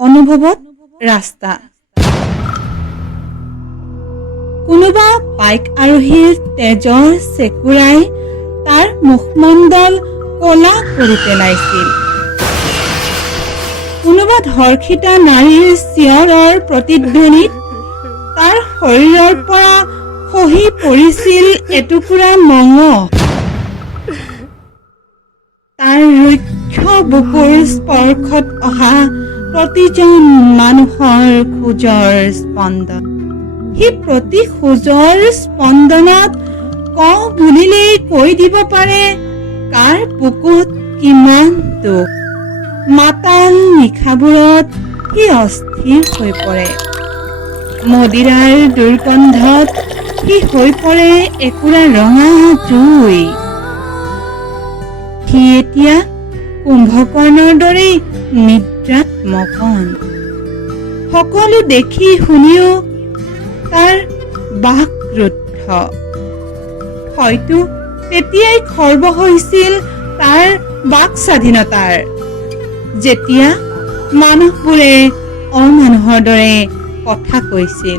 অনুভৱত ৰাস্তা। কোনোবা বাইক আৰোহীৰ তেজৰ চেকুৰাই তাৰ মুখমণ্ডল কলা কৰি পেলাইছিল। কোনোবা ধৰ্ষিতা নাৰীৰ চিঞৰৰ প্ৰতিধ্বনিত তাৰ শৰীৰৰ পৰা খহি পৰিছিল এটুকুৰা মঙহ। তাৰ ৰুক্ষ বুকুৰ স্পৰ্শত অহা প্ৰতিজন মানুহৰ খোজৰ স্পন্দন। সি প্ৰতি খোজৰ স্পন্দনত কওঁ বুলিলেই কৈ দিব পাৰে কাৰ বুকুত কিমান দুখ। মাতাল নিশাবোৰত সি অস্থিৰ হৈ পৰে। মদিৰাৰ দুৰ্গন্ধত সি হৈ পৰে একুৰা ৰঙা জুই। সি এতিয়া কুম্ভকৰ্ণৰ দৰেই নিদ্ৰাত মগন। সকলো দেখি শুনিও তাৰ বাকৰুদ্ধ। হয়তো তেতিয়াই খৰ্ব হৈছিল তাৰ বাক স্বাধীনতাৰ, যেতিয়া মানুহবোৰে অমানুহৰ দৰে কথা কৈছিল।